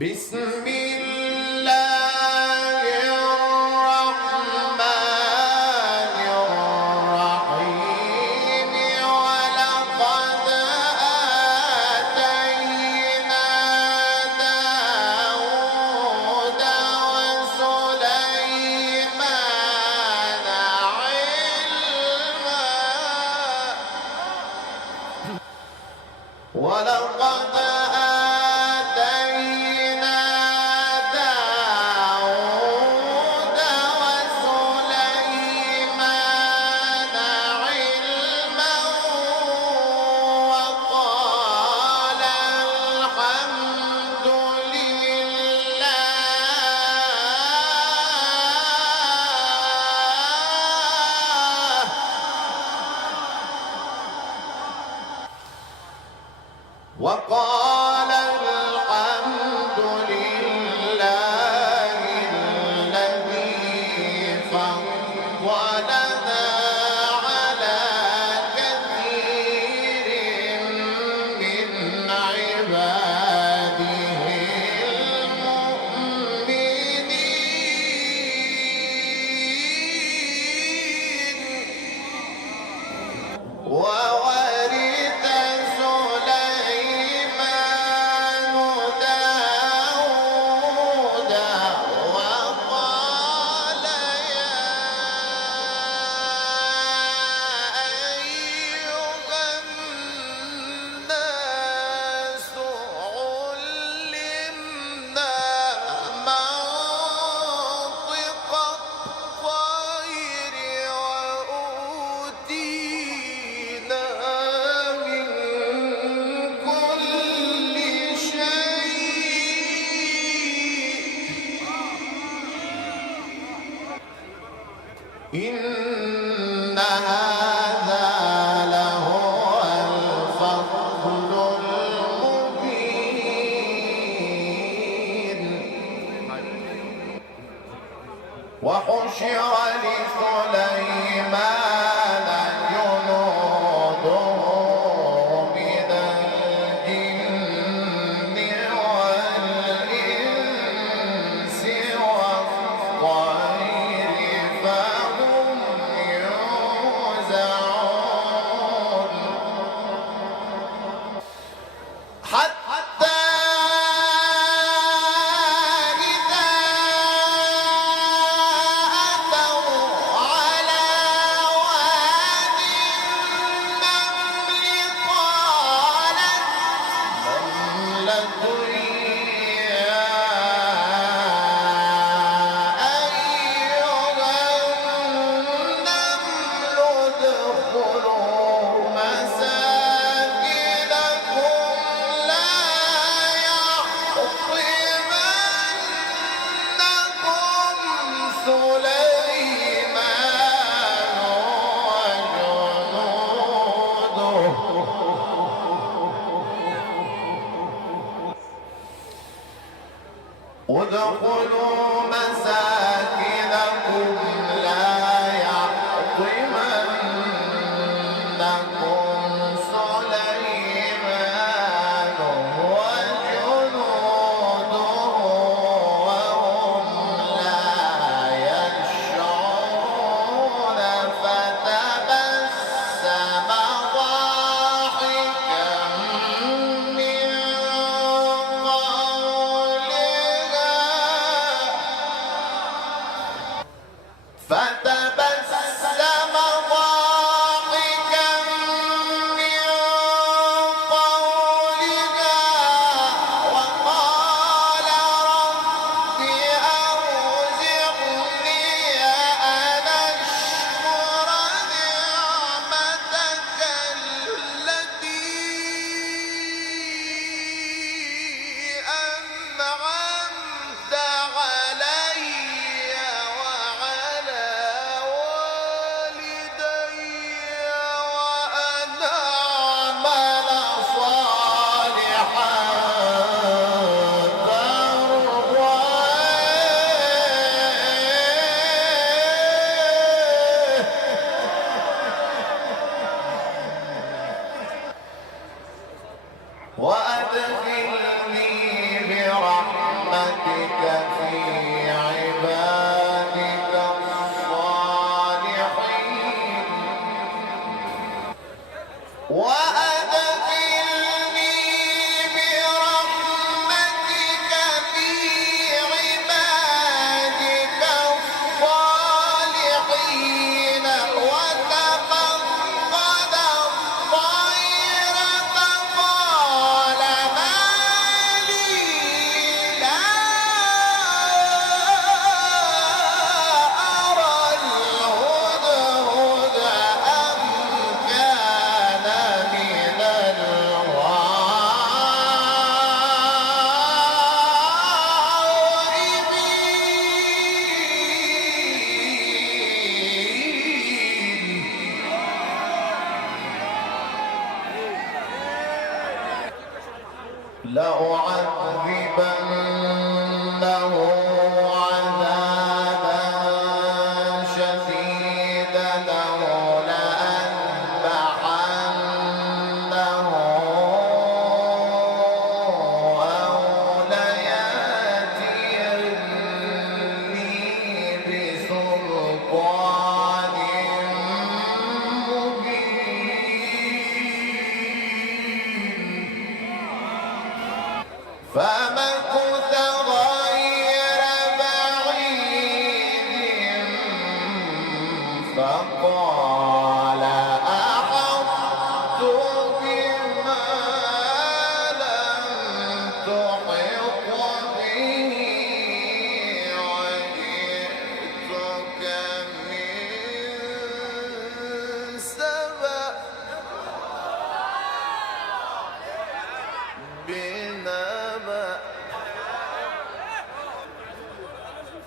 بسم الله الرحمن الرحيم ولقد آتينا داود وسليمان علما ولقد آتينا داود وسليمان علما وقال الحمد لله الذي فضلنا على كثير من عباده المؤمنين وورث سليمان داود وقال يا أيها الناس علمنا منطق الطير وأوتينا من كل شيء إن هذا لهو الفضل المبين وحشر لسليمان جنوده من الجن والإنس والطير فهم يوزعون حتى إذا أتوا على وادي النمل قالت نملة يا أيها النمل ادخلوا مساكنكم لا يحطمنكم سليمان وجنوده ادخلوا مساكنكم لا يحطمنكم سليمان وجنوده وهم لا يشعرون فتبسم ضاحكا من قولها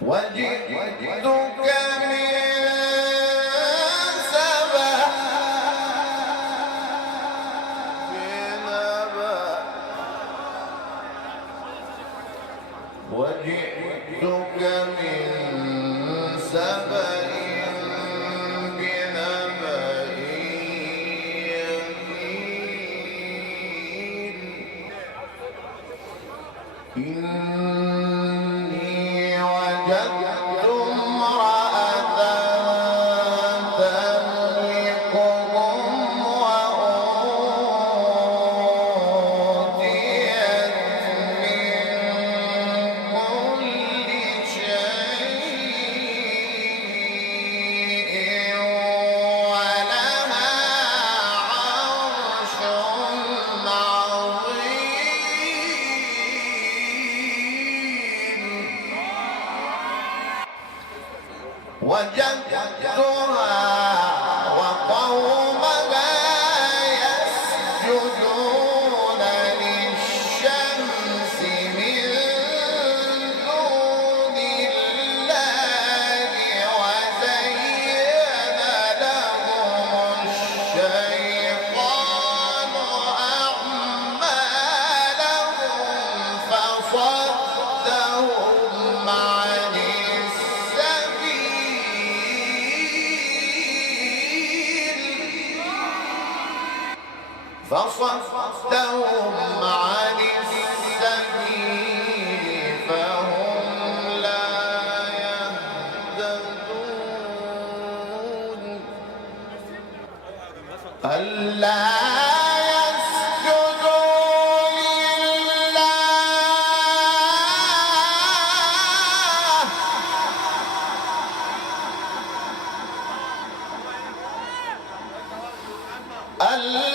وجئتك من سبأ بنبأ وجئتك من سبأ بنبأ يقين إني وجدت امرأة تملكهم وأوتيت من كل شيء ولها عرش عظيم وجدتها وقومها يسجدون للشمس من دون الله وزين لهم الشيطان أعمالهم فصدهم عن السبيل فهم لا يهتدون ألا يسجدوا لله ألا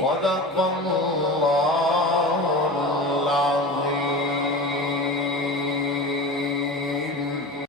صدق الله